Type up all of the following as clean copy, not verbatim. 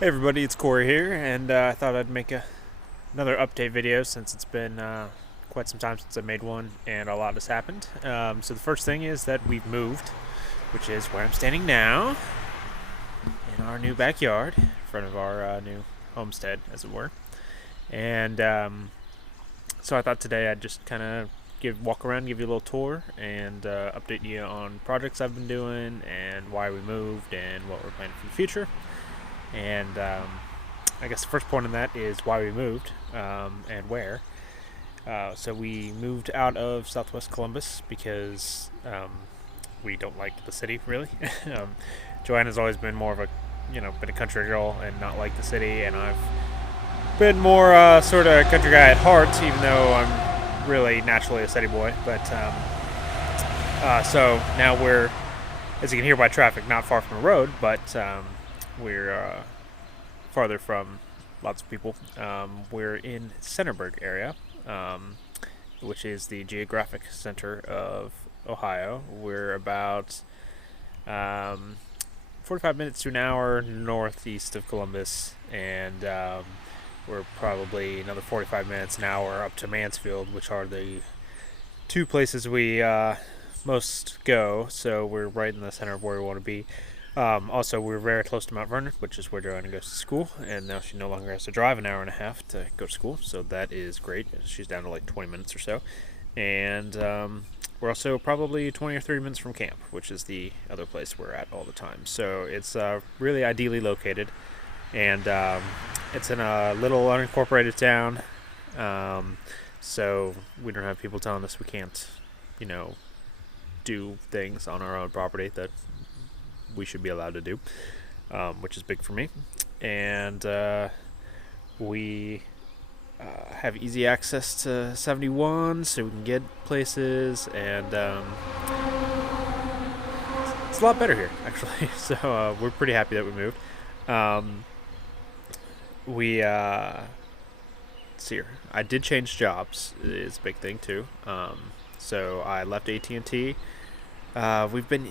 Hey everybody, it's Corey here, and I thought I'd make another update video since it's been quite some time since I made one, and a lot has happened. So the first thing is that we've moved, which is where I'm standing now, in our new backyard, in front of our new homestead, as it were. And so I thought today I'd just kind of walk around, give you a little tour, and update you on projects I've been doing, and why we moved, and what we're planning for the future. And I guess the first point on that is why we moved and where. So we moved out of Southwest Columbus because we don't like the city, really. Joanna's always been more of a, been a country girl and not like the city, and I've been more sort of a country guy at heart, even though I'm really naturally a city boy. But so now we're, as you can hear by traffic, not far from a road, but we're farther from lots of people. We're in Centerburg area, which is the geographic center of Ohio. We're about 45 minutes to an hour northeast of Columbus, and we're probably another 45 minutes an hour up to Mansfield, which are the two places we most go. So we're right in the center of where we want to be. Also, we're very close to Mount Vernon, which is where Joanna goes to school, and now she no longer has to drive an hour and a half to go to school, so that is great. She's down to like 20 minutes or so. And we're also probably 20 or 30 minutes from camp, which is the other place we're at all the time. So it's really ideally located, and it's in a little unincorporated town, so we don't have people telling us we can't, do things on our own property that we should be allowed to do, which is big for me. And we have easy access to 71, so we can get places, and it's a lot better here, actually. So we're pretty happy that we moved. Let's see here. I did change jobs. It's a big thing too. So I left AT&T. We've been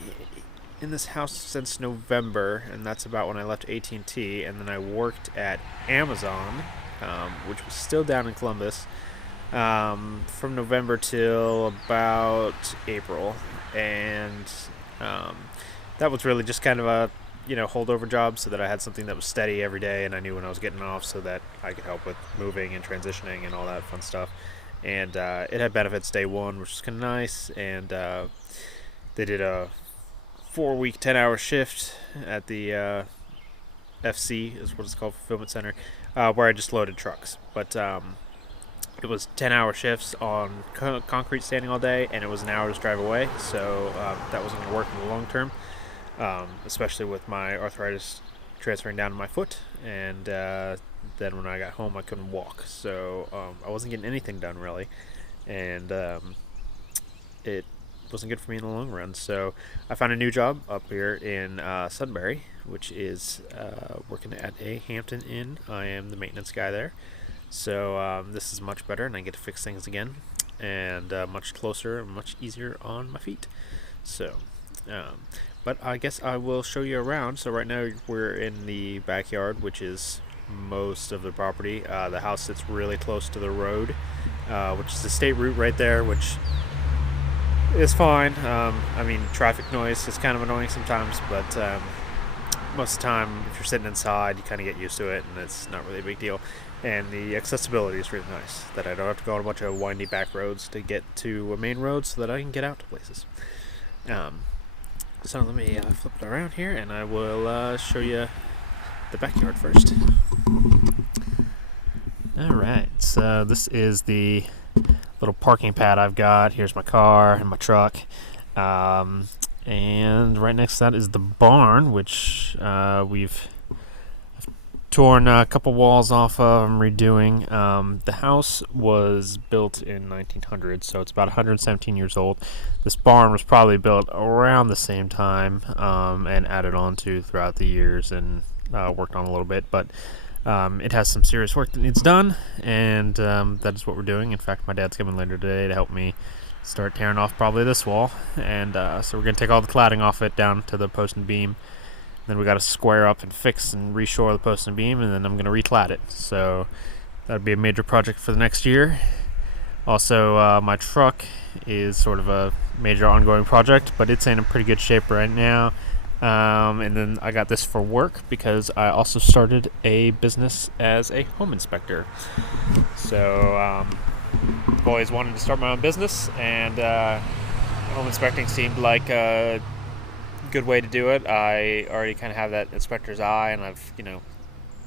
in this house since November, and that's about when I left AT&T, and then I worked at Amazon, which was still down in Columbus, from November till about April, and that was really just kind of a holdover job, so that I had something that was steady every day, and I knew when I was getting off, so that I could help with moving and transitioning and all that fun stuff. And it had benefits day one, which was kind of nice, and they did a 4-week 10-hour shift at the FC is what it's called, fulfillment center, where I just loaded trucks. But it was 10-hour shifts on concrete standing all day, and it was an hour's drive away, so that wasn't going to work in the long term, especially with my arthritis transferring down to my foot. And then when I got home, I couldn't walk, so I wasn't getting anything done really, and it wasn't good for me in the long run. So I found a new job up here in Sudbury, which is working at a Hampton Inn. I am the maintenance guy there, so this is much better, and I get to fix things again, and much closer and much easier on my feet. So but I guess I will show you around. So right now we're in the backyard, which is most of the property. The house sits really close to the road, which is the state route right there, which is fine. I mean, traffic noise is kind of annoying sometimes, but most of the time, if you're sitting inside, you kind of get used to it, and it's not really a big deal. And the accessibility is really nice, that I don't have to go on a bunch of windy back roads to get to a main road, so that I can get out to places. So let me flip it around here, and I will show you the backyard first. Alright, so this is the little parking pad I've got. Here's my car and my truck, and right next to that is the barn, which we've torn a couple walls off of. I'm redoing. The house was built in 1900, so it's about 117 years old. This barn was probably built around the same time, and added on to throughout the years, and worked on a little bit, but it has some serious work that needs done, and that is what we're doing. In fact, my dad's coming later today to help me start tearing off probably this wall, and so we're going to take all the cladding off it down to the post and beam, Then we got to square up and fix and reshore the post and beam, and then I'm going to reclad it. So that'd be a major project for the next year. Also, my truck is sort of a major ongoing project, but it's in a pretty good shape right now. And then I got this for work because I also started a business as a home inspector. So I've always wanted to start my own business, and home inspecting seemed like a good way to do it. I already kind of have that inspector's eye, and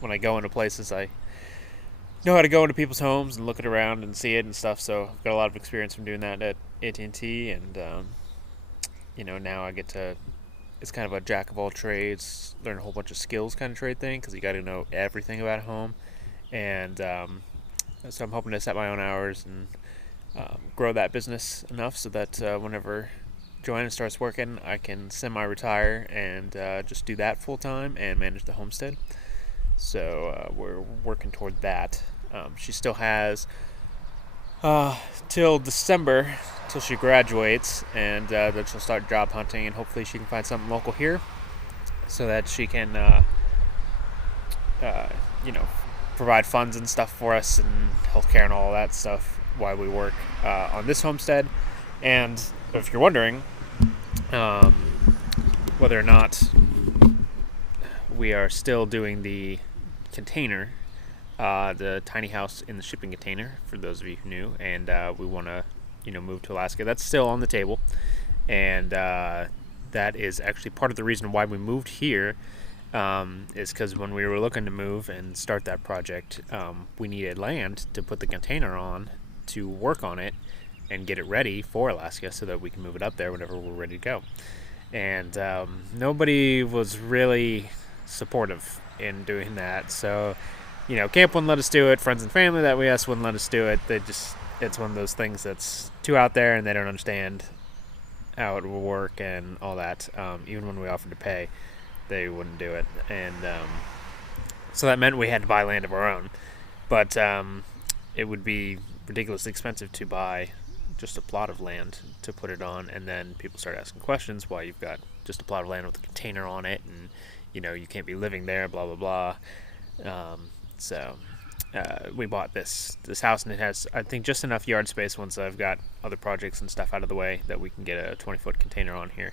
when I go into places, I know how to go into people's homes and look it around and see it and stuff. So I've got a lot of experience from doing that at AT&T, and now I get to. It's kind of a jack of all trades, learn a whole bunch of skills kind of trade thing, because you got to know everything about a home. And so I'm hoping to set my own hours and grow that business enough so that whenever Joanna starts working, I can semi-retire and just do that full time and manage the homestead. So we're working toward that. She still has till December, till she graduates, and then she'll start job hunting, and hopefully she can find something local here so that she can provide funds and stuff for us, and healthcare and all that stuff while we work on this homestead. And if you're wondering whether or not we are still doing the container, the tiny house in the shipping container, for those of you who knew, and we want to move to Alaska, that's still on the table. And that is actually part of the reason why we moved here, is because when we were looking to move and start that project, we needed land to put the container on to work on it and get it ready for Alaska so that we can move it up there whenever we're ready to go. And nobody was really supportive in doing that. So camp wouldn't let us do it. Friends and family that we asked wouldn't let us do it. It's one of those things that's too out there, and they don't understand how it will work and all that. Even when we offered to pay, they wouldn't do it. And so that meant we had to buy land of our own. But it would be ridiculously expensive to buy just a plot of land to put it on. And then people start asking questions why you've got just a plot of land with a container on it, and you can't be living there, blah, blah, blah. So we bought this house, and it has, I think, just enough yard space once I've got other projects and stuff out of the way that we can get a 20-foot container on here,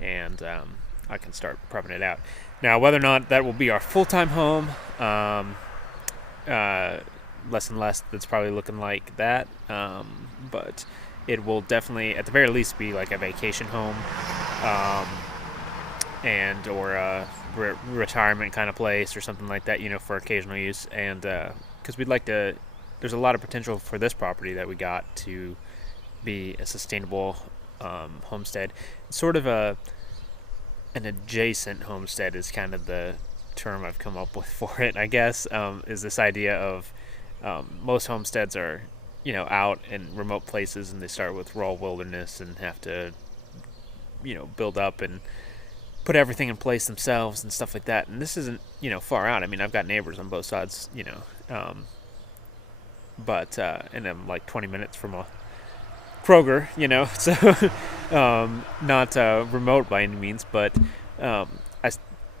and I can start prepping it out. Now, whether or not that will be our full-time home, less and less that's probably looking like that, but it will definitely, at the very least, be like a vacation home, and or a retirement kind of place or something like that, for occasional use. And because we'd like to, there's a lot of potential for this property that we got to be a sustainable homestead. Sort of an adjacent homestead is kind of the term I've come up with for it, I guess. Is this idea of most homesteads are out in remote places, and they start with raw wilderness and have to build up and put everything in place themselves and stuff like that. And this isn't far out. I mean, I've got neighbors on both sides, but and I'm like 20 minutes from a Kroger, so not remote by any means, but I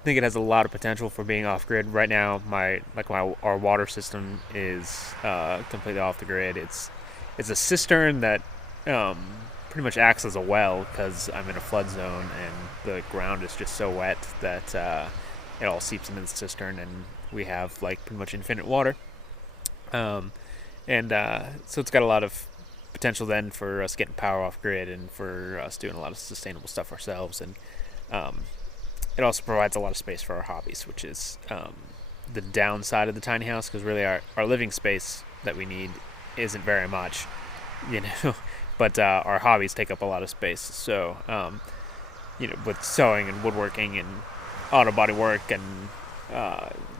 think it has a lot of potential for being off grid. Right now, our water system is completely off the grid. It's a cistern that pretty much acts as a well, because I'm in a flood zone and the ground is just so wet that it all seeps into the cistern, and we have pretty much infinite water. So it's got a lot of potential then for us getting power off grid, and for us doing a lot of sustainable stuff ourselves. And it also provides a lot of space for our hobbies, which is the downside of the tiny house, because really our living space that we need isn't very much, but our hobbies take up a lot of space. So with sewing and woodworking and auto body work and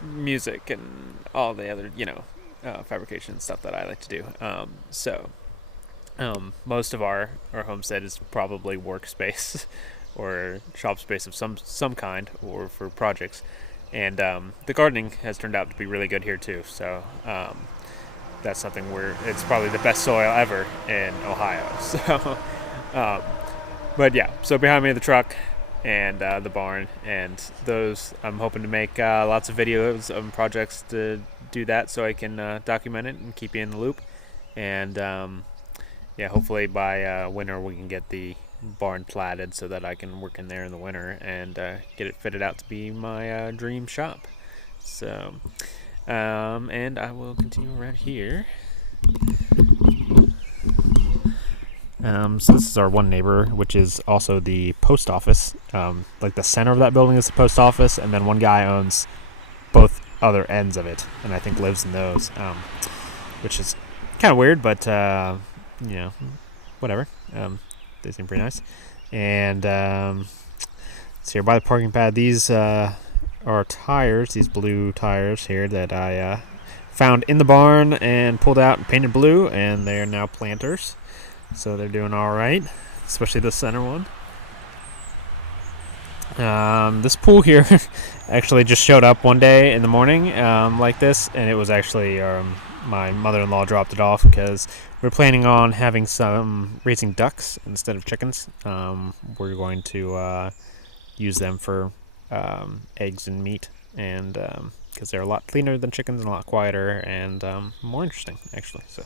music and all the other fabrication stuff that I like to do. So most of our homestead is probably workspace or shop space of some kind, or for projects. And the gardening has turned out to be really good here too. So that's something it's probably the best soil ever in Ohio. So, but yeah, so behind me the truck, and the barn, and those I'm hoping to make lots of videos of projects to do that, so I can document it and keep you in the loop. And yeah, hopefully by winter we can get the barn platted so that I can work in there in the winter and get it fitted out to be my dream shop. So, and I will continue around here. So this is our one neighbor, which is also the post office. Like the center of that building is the post office, and then one guy owns both other ends of it, and I think lives in those, which is kind of weird, but you know, whatever. They seem pretty nice. And so here by the parking pad, these are tires, these blue tires here that I found in the barn and pulled out and painted blue, and they are now planters. So they're doing all right, especially the center one. This pool here actually just showed up one day in the morning like this, and it was actually my mother-in-law dropped it off because we're planning on having some raising ducks instead of chickens. We're going to use them for eggs and meat, and because they're a lot cleaner than chickens and a lot quieter and more interesting actually. So,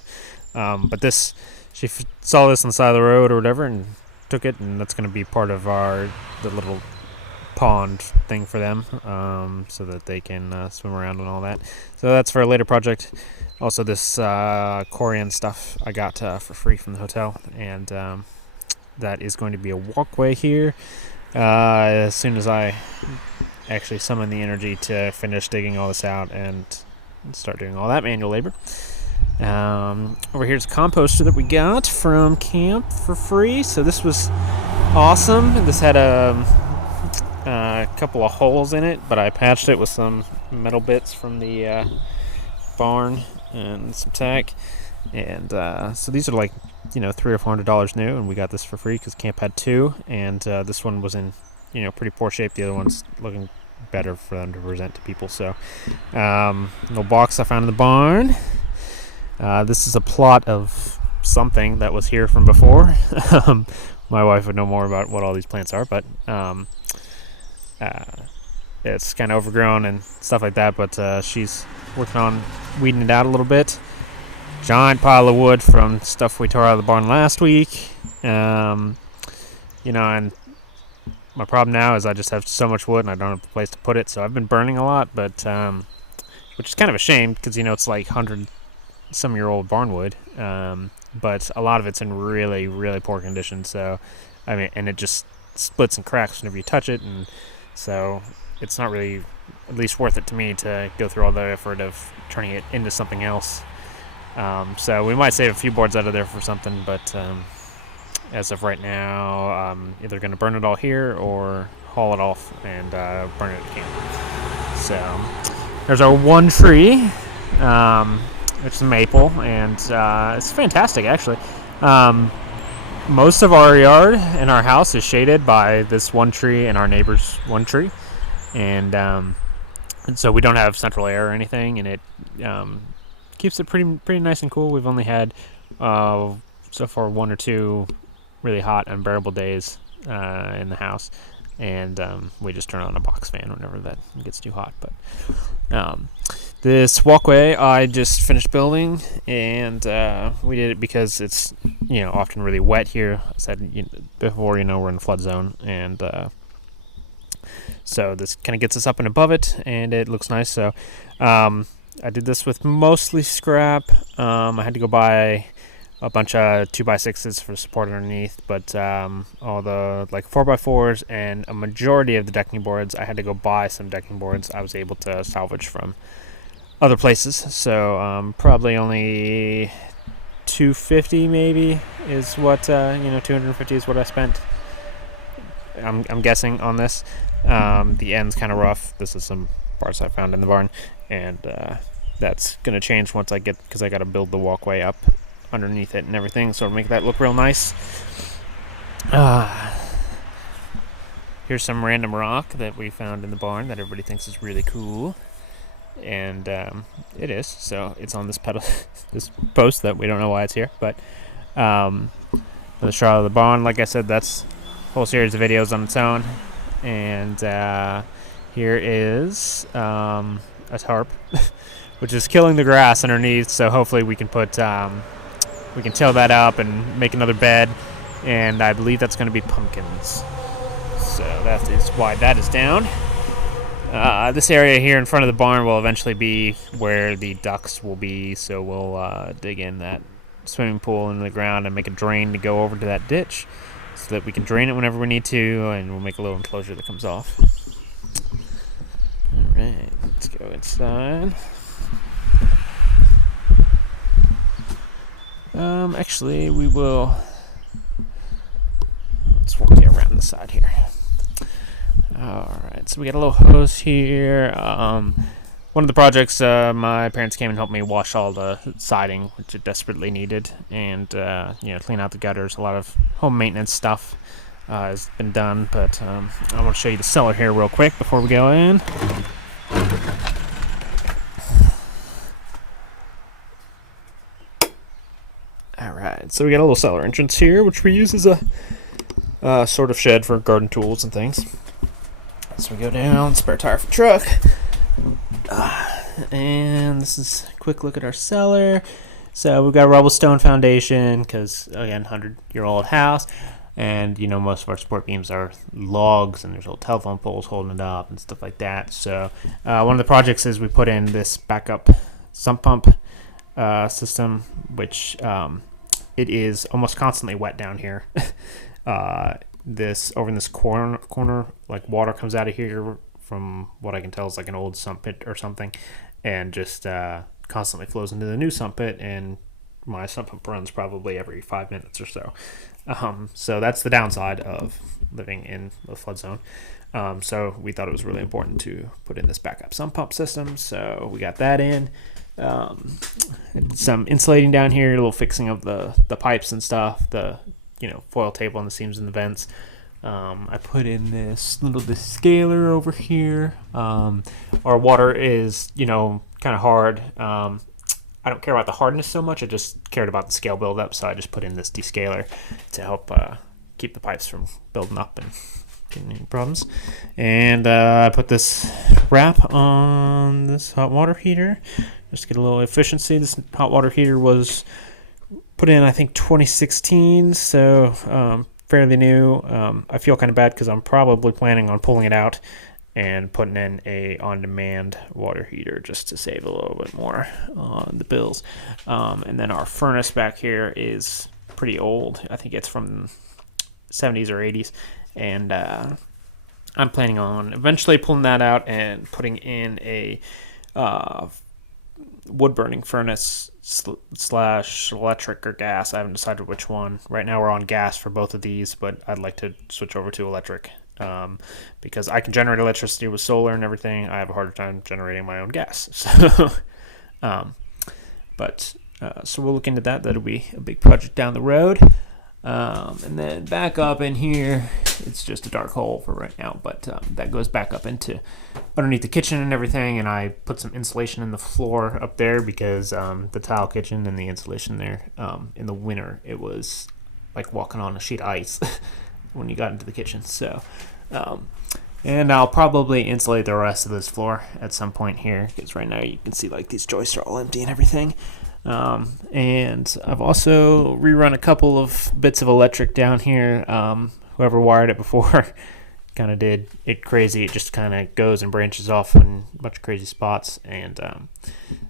but this, she saw this on the side of the road or whatever and took it, and that's going to be part of the little pond thing for them, so that they can swim around and all that. So that's for a later project. Also, this Corian stuff I got for free from the hotel, and that is going to be a walkway here as soon as I actually summon the energy to finish digging all this out and start doing all that manual labor. Over here's a composter that we got from camp for free, so this was awesome. This had a couple of holes in it, but I patched it with some metal bits from the barn and some tack, and so these are like $300 or $400 new, and we got this for free because camp had two, and this one was in pretty poor shape. The other one's looking better for them to present to people. So little box I found in the barn. This is a plot of something that was here from before. My wife would know more about what all these plants are, but it's kind of overgrown and stuff like that, but she's working on weeding it out a little bit. Giant pile of wood from stuff we tore out of the barn last week. And my problem now is I just have so much wood and I don't have a place to put it, so I've been burning a lot, but which is kind of a shame because it's like 100-some-year-old barn wood, but a lot of it's in really, really poor condition. So and it just splits and cracks whenever you touch it, and so it's not really at least worth it to me to go through all the effort of turning it into something else. So we might save a few boards out of there for something, but as of right now, I'm either going to burn it all here or haul it off and burn it at camp. So there's our one tree, which is a maple, and it's fantastic actually. Most of our yard and our house is shaded by this one tree and our neighbor's one tree, and so we don't have central air or anything, and it keeps it pretty nice and cool. We've only had so far 1 or 2 really hot, unbearable days in the house, and we just turn on a box fan whenever that gets too hot. But this walkway I just finished building, and we did it because it's often really wet here. I said before, we're in a flood zone, and so this kind of gets us up and above it, and it looks nice. So I did this with mostly scrap. I had to go buy a bunch of 2x6s for support underneath, but all the 4x4s and a majority of the decking boards, I had to go buy some decking boards I was able to salvage from other places. So probably only $250 maybe is what $250 is what I spent. I'm guessing on this. The end's kind of rough. This is some parts I found in the barn, and that's gonna change once I get, because I got to build the walkway up underneath it and everything, so it'll make that look real nice. Here's some random rock that we found in the barn that everybody thinks is really cool, and it is. So it's on this this post that we don't know why it's here, but the shot of the barn, like I said, that's a whole series of videos on its own. and here is a tarp, which is killing the grass underneath. So hopefully we can put we can till that up and make another bed, and I believe that's going to be pumpkins. So that is why that is down. This area here in front of the barn will eventually be where the ducks will be, so we'll dig in that swimming pool into the ground and make a drain to go over to that ditch so that we can drain it whenever we need to, and we'll make a little enclosure that comes off. Alright, let's go inside. Actually, we will... Let's work it around the side here. Alright, so we got a little hose here. One of the projects, my parents came and helped me wash all the siding, which it desperately needed, and clean out the gutters. A lot of home maintenance stuff has been done, but I want to show you the cellar here real quick before we go in. Alright, so we got a little cellar entrance here, which we use as a sort of shed for garden tools and things. So we go down, spare tire for truck. And this is a quick look at our cellar. So we've got a rubble stone foundation because, again, 100-year-old house. And, most of our support beams are logs, and there's old telephone poles holding it up and stuff like that. So one of the projects is we put in this backup sump pump system, which it is almost constantly wet down here. Over in this corner, like water comes out of here from what I can tell is like an old sump pit or something, and just constantly flows into the new sump pit, and my sump pump runs probably every 5 minutes or so. So that's the downside of living in a flood zone. So we thought it was really important to put in this backup sump pump system, so we got that in. Some insulating down here, a little fixing of the pipes and stuff, the foil tape on the seams and the vents. I put in this little descaler over here. Our water is, kind of hard. I don't care about the hardness so much. I just cared about the scale buildup, so I just put in this descaler to help keep the pipes from building up and getting any problems. And I put this wrap on this hot water heater just to get a little efficiency. This hot water heater was put in, I think, 2016, so fairly new. I feel kind of bad because I'm probably planning on pulling it out and putting in a on-demand water heater just to save a little bit more on the bills. And then our furnace back here is pretty old. I think it's from 70s or 80s, and I'm planning on eventually pulling that out and putting in a wood-burning furnace slash electric or gas. I haven't decided which one. Right now we're on gas for both of these, but I'd like to switch over to electric because I can generate electricity with solar and everything. I have a harder time generating my own gas. So, so we'll look into that. That'll be a big project down the road. And then back up in here, it's just a dark hole for right now, but that goes back up into underneath the kitchen and everything, and I put some insulation in the floor up there because the tile kitchen and the insulation there, in the winter, it was like walking on a sheet of ice when you got into the kitchen. So, and I'll probably insulate the rest of this floor at some point here, because right now you can see like these joists are all empty and everything. And I've also rerun a couple of bits of electric down here. Whoever wired it before kind of did it crazy. It just kind of goes and branches off in a bunch of crazy spots. And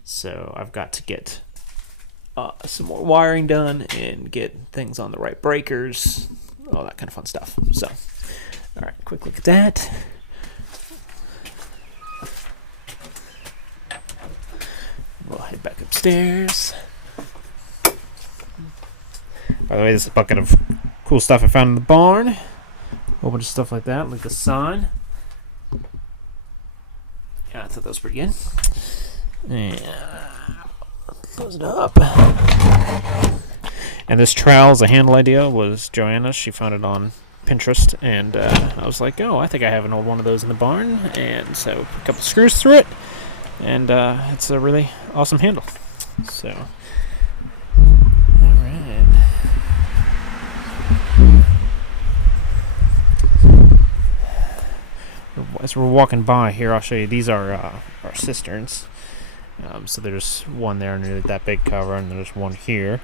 so I've got to get some more wiring done and get things on the right breakers, all that kind of fun stuff. So, all right, quick look at that. We'll head back upstairs. By the way, this is a bucket of cool stuff I found in the barn. A whole bunch of stuff like that, like the sign. Yeah, I thought that was pretty good. And close it up. And this trowel as a handle idea was Joanna. She found it on Pinterest, and I was like, oh, I think I have an old one of those in the barn. And so a couple screws through it, and it's a really awesome handle. So, all right. as we're walking by here, I'll show you. These are our cisterns. So there's one there underneath that big cover, and there's one here.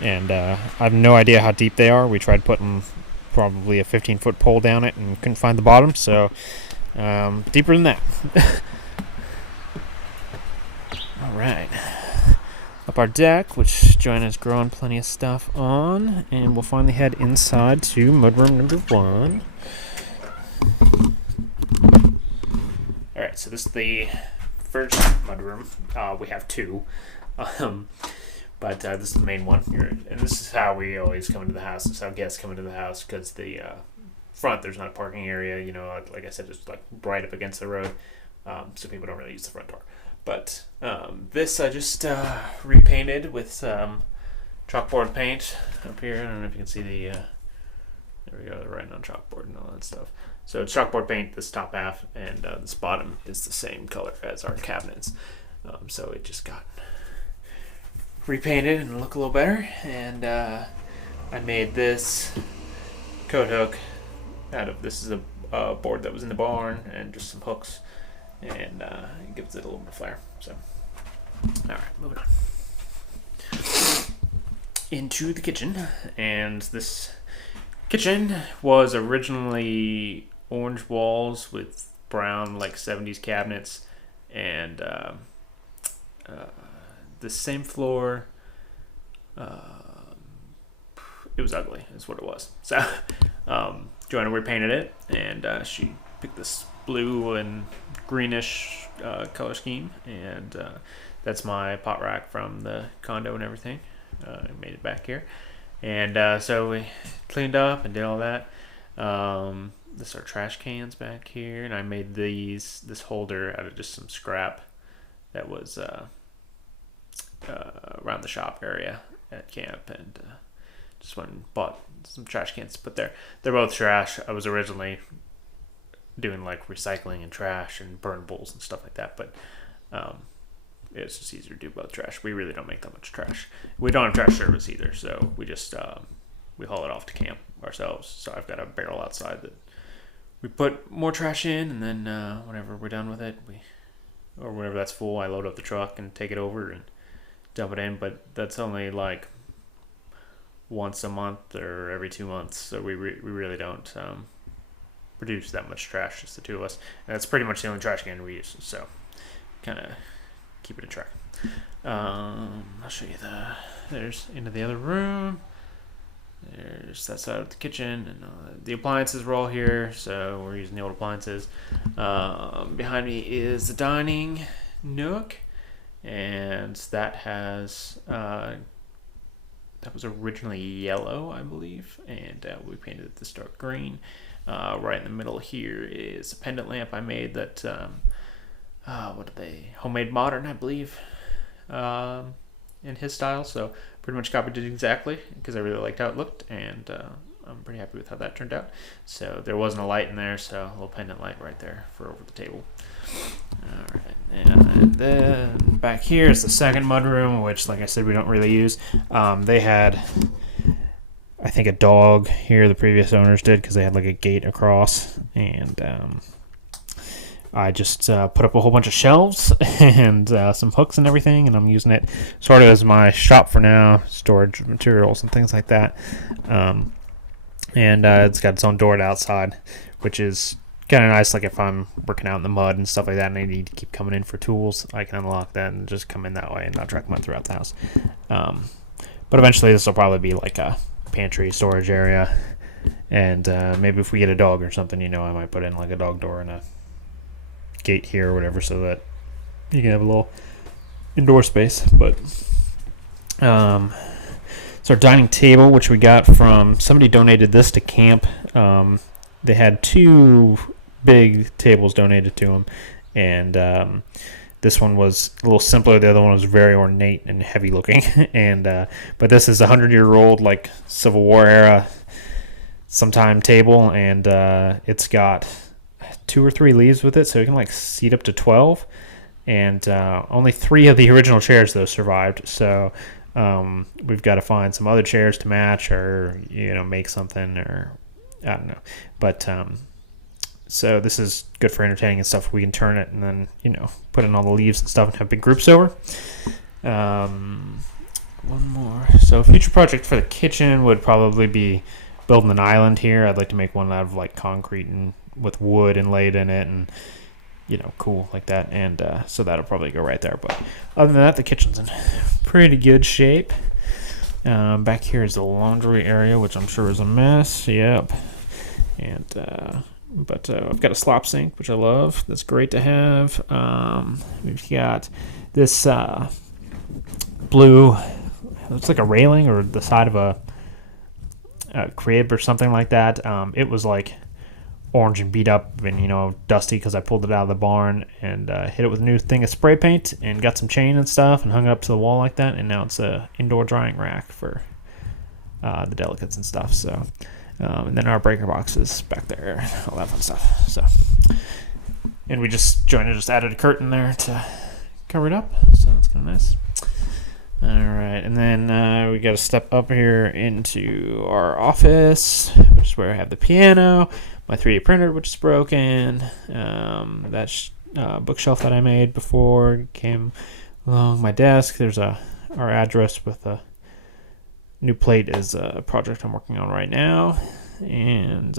And I have no idea how deep they are. We tried putting probably a 15-foot pole down it and couldn't find the bottom, so deeper than that. All right. Up our deck, which Joanna's growing plenty of stuff on, and we'll finally head inside to mudroom number 1. All right, so this is the first mudroom. We have 2, but this is the main one here, and this is how we always come into the house. This is how guests come into the house, because the front, there's not a parking area. You know, like I said, it's like right up against the road, so people don't really use the front door. But this I just repainted with chalkboard paint up here. I don't know if you can see the, there we go, they're writing on chalkboard and all that stuff. So it's chalkboard paint, this top half, and this bottom is the same color as our cabinets. So it just got repainted and look a little better. And I made this coat hook out of, this is a board that was in the barn, and just some hooks. And it gives it a little bit of flair. So, all right, moving on into the kitchen. And this kitchen was originally orange walls with brown, like 70s cabinets, and the same floor. It was ugly, is what it was. So, Joanna repainted it, and she picked this blue and greenish color scheme, and that's my pot rack from the condo and everything. I made it back here, and so we cleaned up and did all that. This are trash cans back here, and I made this holder out of just some scrap that was around the shop area at camp, and just went and bought some trash cans to put there. They're both trash. I was originally doing like recycling and trash and burnables and stuff like that, but it's just easier to do both trash. We really don't make that much trash. We don't have trash service either, so we just we haul it off to camp ourselves. So I've got a barrel outside that we put more trash in, and then whenever we're done with it, or whenever that's full, I load up the truck and take it over and dump it in. But that's only like once a month or every 2 months, so we really don't produce that much trash, just the two of us. And that's pretty much the only trash can we use, so kind of keep it in track. I'll show you there's into the other room. There's that side of the kitchen, and the appliances were all here, so we're using the old appliances. Behind me is the dining nook, and that has that was originally yellow, I believe, and we painted it this dark green. Right in the middle here is a pendant lamp I made that, what are they? Homemade Modern, I believe, in his style. So pretty much copied it exactly because I really liked how it looked, and I'm pretty happy with how that turned out. So there wasn't a light in there, so a little pendant light right there for over the table. All right, and then back here is the second mudroom, which, like I said, we don't really use. They had, I think, a dog here. The previous owners did, because they had like a gate across, and I just put up a whole bunch of shelves and some hooks and everything, and I'm using it sort of as my shop for now, storage materials and things like that. And it's got its own door outside, which is kind of nice. Like if I'm working out in the mud and stuff like that, and I need to keep coming in for tools, I can unlock that and just come in that way and not track mud throughout the house. But eventually, this will probably be like a pantry storage area, and maybe if we get a dog or something, I might put in like a dog door and a gate here or whatever, so that you can have a little indoor space. But it's our dining table, which we got from somebody donated this to camp. They had 2 big tables donated to them, and this one was a little simpler. The other one was very ornate and heavy looking. And but this is a 100-year-old, like Civil War era sometime table, and it's got 2 or 3 leaves with it, so you can like seat up to 12. And only 3 of the original chairs though survived. So we've got to find some other chairs to match, or make something, or I don't know. But So this is good for entertaining and stuff. We can turn it and then, put in all the leaves and stuff and have big groups over. One more. So a future project for the kitchen would probably be building an island here. I'd like to make one out of like concrete and with wood inlaid in it, and cool like that. And so that'll probably go right there. But other than that, the kitchen's in pretty good shape. Back here is the laundry area, which I'm sure is a mess. Yep. And but I've got a slop sink, which I love. That's great to have. We've got this blue. It's like a railing or the side of a crib or something like that. It was like orange and beat up and dusty because I pulled it out of the barn and hit it with a new thing of spray paint and got some chain and stuff and hung it up to the wall like that. And now it's a indoor drying rack for the delicates and stuff. So. And then our breaker boxes back there, all that fun stuff. So, and we just added a curtain there to cover it up. So that's kind of nice. All right, and then we got to step up here into our office, which is where I have the piano, my 3D printer, which is broken. That bookshelf that I made before came along my desk. There's our address with a new plate is a project I'm working on right now, and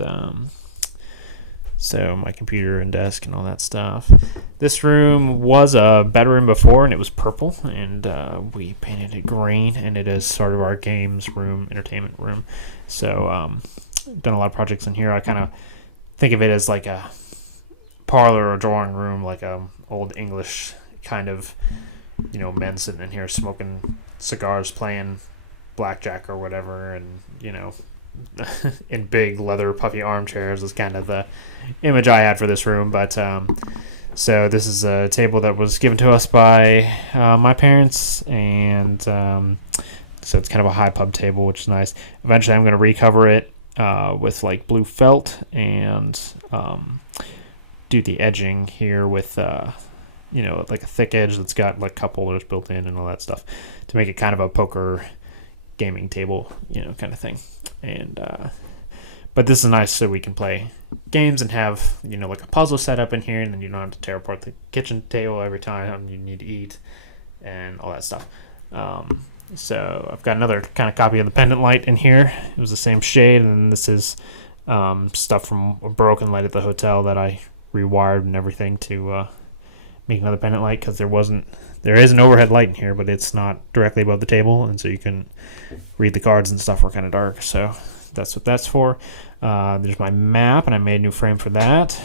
so my computer and desk and all that stuff. This room was a bedroom before, and it was purple, and we painted it green, and it is sort of our games room, entertainment room. So done a lot of projects in here. I kind of think of it as like a parlor or drawing room, like a old English kind of, men sitting in here smoking cigars, playing blackjack or whatever, and in big leather puffy armchairs is kind of the image I had for this room. But so this is a table that was given to us by my parents, and so it's kind of a high pub table, which is nice. Eventually I'm going to recover it with like blue felt and do the edging here with like a thick edge that's got like cup holders built in and all that stuff to make it kind of a poker gaming table, kind of thing. And but this is nice so we can play games and have like a puzzle set up in here, and then you don't have to tear apart the kitchen table every time you need to eat and all that stuff. So I've got another kind of copy of the pendant light in here. It was the same shade, and then this is stuff from a broken light at the hotel that I rewired and everything to make another pendant light, because there is an overhead light in here, but it's not directly above the table, and so you can read the cards and stuff were kind of dark. So that's what that's for. There's my map, and I made a new frame for that.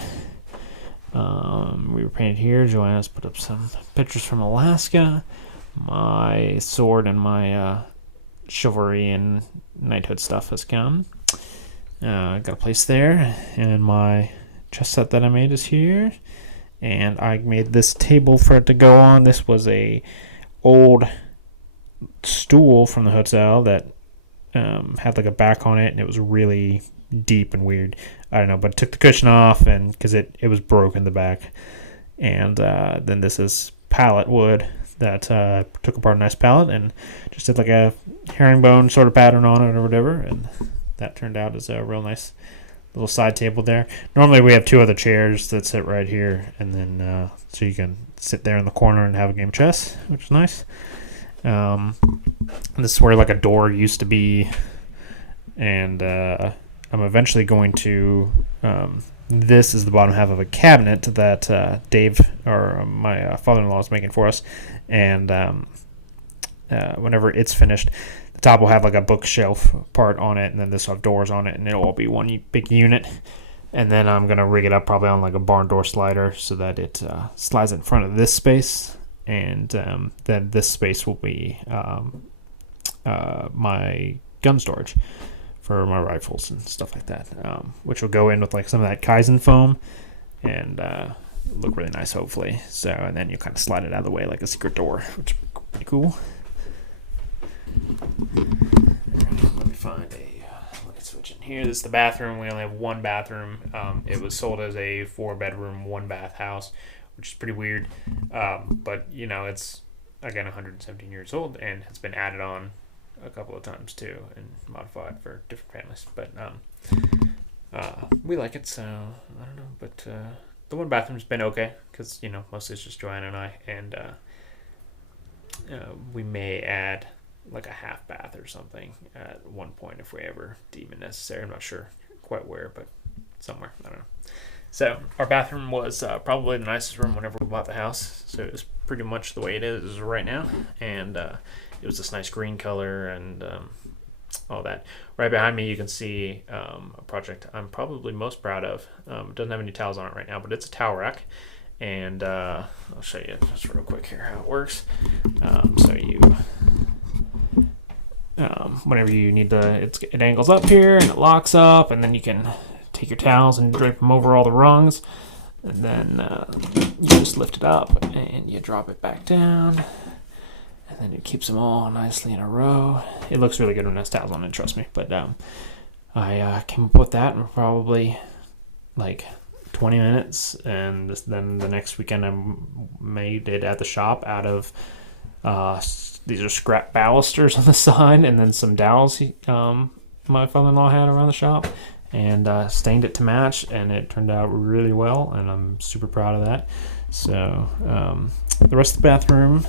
We were painted here. Joanna's put up some pictures from Alaska. My sword and my chivalry and knighthood stuff has come. Got a place there, and my chess set that I made is here. And I made this table for it to go on. This was a old stool from the hotel that had like a back on it, and it was really deep and weird. I don't know, but I took the cushion off, and because it was broken, the back. And then this is pallet wood that took apart a nice pallet and just did like a herringbone sort of pattern on it or whatever, and that turned out as a real nice little side table there. Normally we have two other chairs that sit right here, and then so you can sit there in the corner and have a game of chess, which is nice. This is where like a door used to be, and I'm eventually going to this is the bottom half of a cabinet that Dave, or my father-in-law, is making for us, and whenever it's finished, the top will have like a bookshelf part on it, and then this will have doors on it, and it'll all be one big unit. And then I'm going to rig it up probably on like a barn door slider so that it slides in front of this space, and then this space will be my gun storage for my rifles and stuff like that, which will go in with like some of that Kaizen foam and look really nice, hopefully. So, and then you kind of slide it out of the way like a secret door, which is pretty cool. Let me find a light switch in here. This is the bathroom. We only have one bathroom. It was sold as a 4-bedroom, 1-bath house, which is pretty weird. But, you know, it's, again, 117 years old and has been added on a couple of times, too, and modified for different families. But We like it, so I don't know, but the one bathroom's been okay because mostly it's just Joanna and I, and we may add like a half bath or something at one point if we ever deem it necessary. I'm not sure quite where, but somewhere. I don't know. So our bathroom was probably the nicest room whenever we bought the house. So it was pretty much the way it is right now, and it was this nice green color and all that. Right behind me, you can see a project I'm probably most proud of. It doesn't have any towels on it right now, but it's a towel rack. And I'll show you just real quick here how it works. So you, whenever you need to, it angles up here and it locks up, and then you can take your towels and drape them over all the rungs, and then you just lift it up and you drop it back down, and then it keeps them all nicely in a row. It looks really good when it has towels on it, trust me. But I came up with that in probably like 20 minutes, and then the next weekend I made it at the shop out of these are scrap balusters on the side, and then some dowels my father-in-law had around the shop, and stained it to match, and it turned out really well, and I'm super proud of that. So the rest of the bathroom,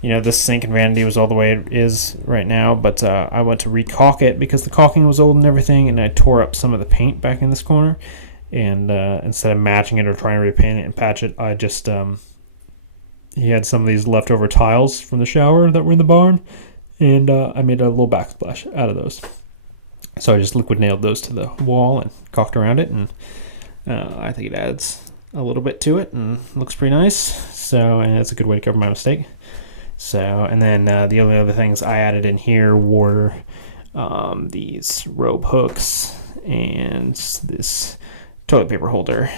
this sink and vanity was all the way it is right now, but I went to recaulk it because the caulking was old and everything, and I tore up some of the paint back in this corner, and instead of matching it or trying to repaint it and patch it, I just he had some of these leftover tiles from the shower that were in the barn, and I made a little backsplash out of those. So I just liquid nailed those to the wall and caulked around it, and I think it adds a little bit to it and looks pretty nice. So, and it's a good way to cover my mistake. So, and then the only other things I added in here were these rope hooks and this toilet paper holder,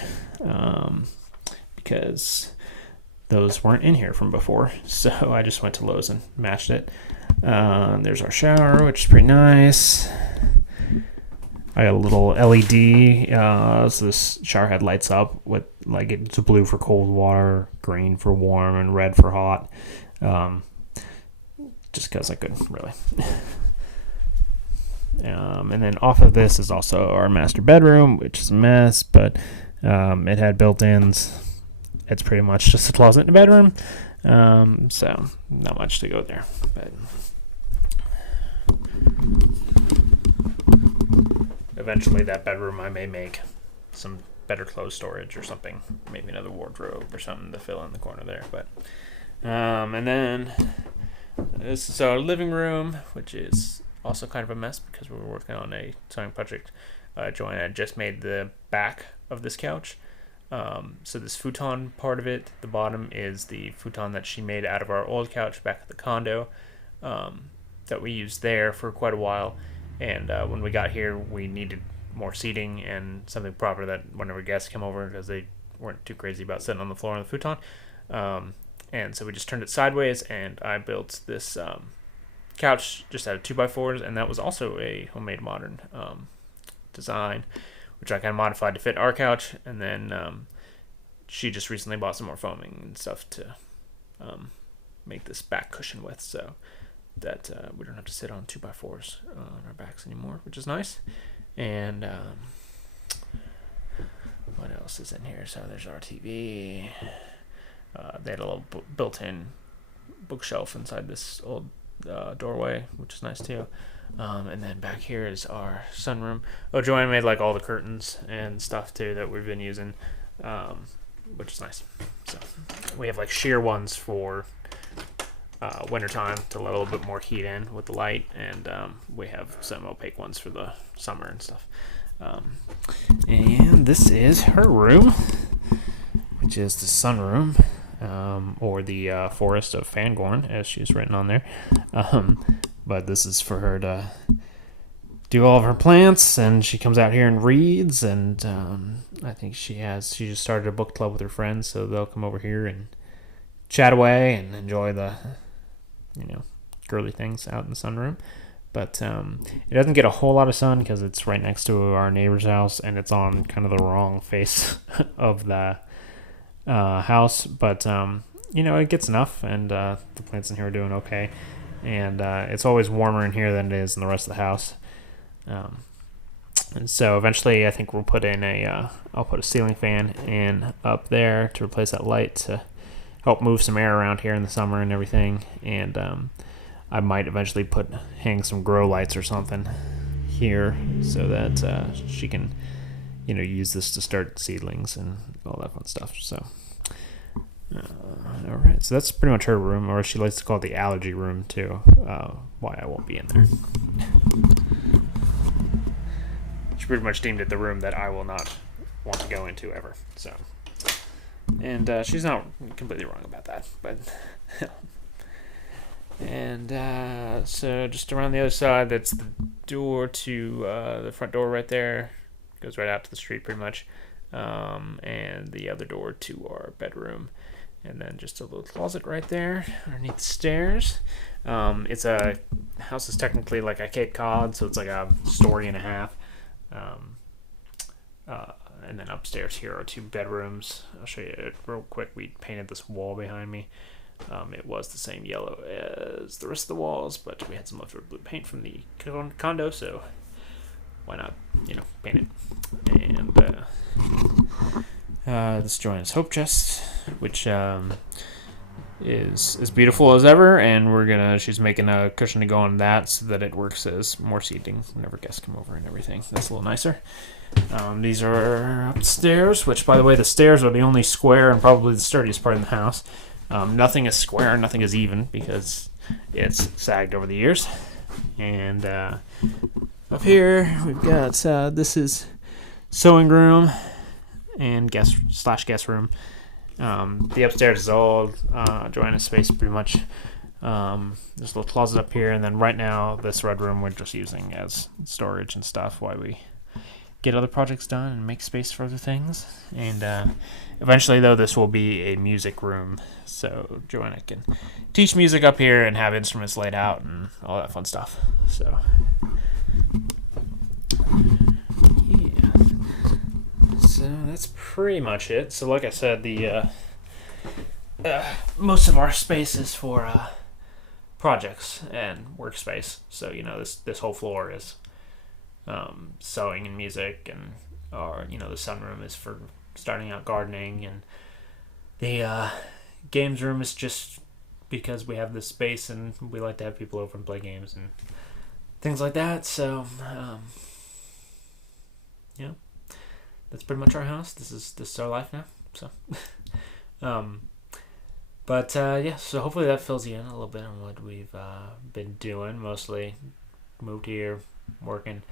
because those weren't in here from before. So I just went to Lowe's and matched it. There's our shower, which is pretty nice. I got a little LED, so this shower head lights up with, like, it's blue for cold water, green for warm, and red for hot. Just because I couldn't really. And then off of this is also our master bedroom, which is a mess, but it had built-ins. It's pretty much just a closet and a bedroom, so not much to go there. But eventually that bedroom I may make some better clothes storage or something, maybe another wardrobe or something to fill in the corner there. But and then this is our living room, which is also kind of a mess because we were working on a sewing project. Joanna had just made the back of this couch. So this futon part of it, the bottom is the futon that she made out of our old couch back at the condo, that we used there for quite a while. And when we got here, we needed more seating and something proper that whenever guests come over, because they weren't too crazy about sitting on the floor on the futon. And so we just turned it sideways, and I built this couch just out of 2x4s, and that was also a homemade modern design, which I kind of modified to fit our couch. And then she just recently bought some more foaming and stuff to make this back cushion with, so that we don't have to sit on 2x4s on our backs anymore, which is nice. And what else is in here? So there's our TV. They had a little built-in bookshelf inside this old doorway, which is nice too. And then back here is our sunroom. Oh, Joanne made like all the curtains and stuff too that we've been using, which is nice. So we have like sheer ones for wintertime to let a little bit more heat in with the light, and we have some opaque ones for the summer and stuff. And this is her room, which is the sunroom, or the Forest of Fangorn, as she's written on there. But this is for her to do all of her plants, and she comes out here and reads, and I think she just started a book club with her friends, so they'll come over here and chat away and enjoy the girly things out in the sunroom. But it doesn't get a whole lot of sun because it's right next to our neighbor's house, and it's on kind of the wrong face of the house. But it gets enough, and the plants in here are doing okay. And it's always warmer in here than it is in the rest of the house. And so eventually, I think we'll put in I'll put a ceiling fan in up there to replace that light to help move some air around here in the summer and everything. And I might eventually hang some grow lights or something here so that she can, use this to start seedlings and all that fun stuff. So, all right. So that's pretty much her room, or she likes to call it the allergy room too. Why I won't be in there. She pretty much deemed it the room that I will not want to go into ever. So, and she's not completely wrong about that, but. And so just around the other side, that's the door to the front door right there. Goes right out to the street pretty much. And the other door to our bedroom. And then just a little closet right there underneath the stairs. It's a house is technically like a Cape Cod, so it's like a story and a half. And then upstairs here are 2 bedrooms. I'll show you it real quick. We painted this wall behind me. It was the same yellow as the rest of the walls, but we had some leftover blue paint from the condo, so why not, paint it. And this Joanna's Hope Chest, which is as beautiful as ever, and she's making a cushion to go on that so that it works as more seating whenever guests come over and everything. That's a little nicer. These are upstairs, which, by the way, the stairs are the only square and probably the sturdiest part of the house. Nothing is square, nothing is even, because it's sagged over the years. And up here, we've got, this is sewing room and guest room. The upstairs is all Joanna's space, pretty much. There's a little closet up here, and then right now, this red room we're just using as storage and stuff while we get other projects done and make space for other things. And eventually, though, this will be a music room, so Joanna can teach music up here and have instruments laid out and all that fun stuff. So, yeah. So that's pretty much it. So, like I said, the most of our space is for projects and workspace. So, this whole floor is sewing and music, and the sunroom is for starting out gardening, and the games room is just because we have this space and we like to have people over and play games and things like that. So that's pretty much our house. This is our life now. So so hopefully that fills you in a little bit on what we've been doing. Mostly moved here, working.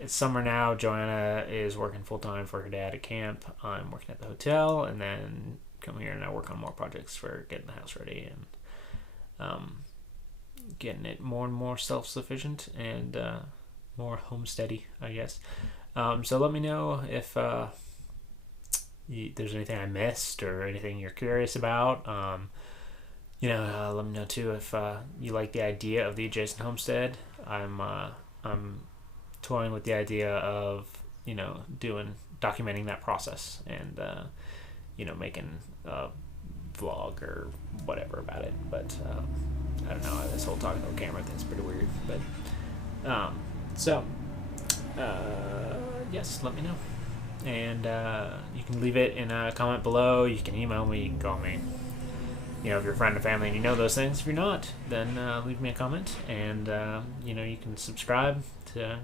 It's summer now. Joanna is working full-time for her dad at camp. I'm working at the hotel, and then come here and I work on more projects for getting the house ready and getting it more and more self-sufficient and more homesteady, I guess. So let me know if there's anything I missed or anything you're curious about. Let me know too if you like the idea of the adjacent homestead. I'm toying with the idea of documenting that process and making a vlog or whatever about it. But I don't know, this whole talking to a camera thing's pretty weird. But yes, let me know, and you can leave it in a comment below. You can email me, you can call me. If you're a friend or family and you know those things. If you're not, then leave me a comment, and you can subscribe to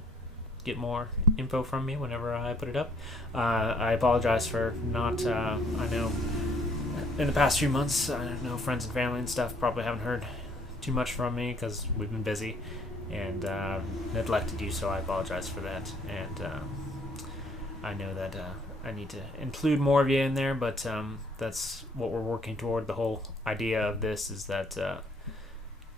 get more info from me whenever I put it up. I apologize for not. I know in the past few months, I know friends and family and stuff probably haven't heard too much from me because we've been busy and neglected you. So I apologize for that, and I know that I need to include more of you in there, but that's what we're working toward. The whole idea of this is that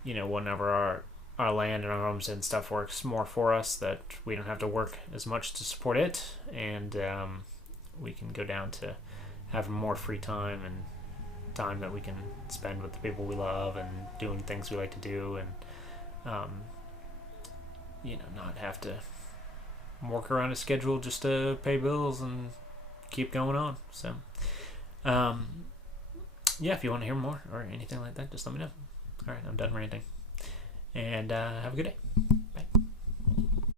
whenever our land and our homes and stuff works more for us, that we don't have to work as much to support it, and we can go down to having more free time and time that we can spend with the people we love and doing things we like to do, and not have to work around a schedule just to pay bills and keep going on. So if you want to hear more or anything like that, just let me know. All right, I'm done ranting, and have a good day.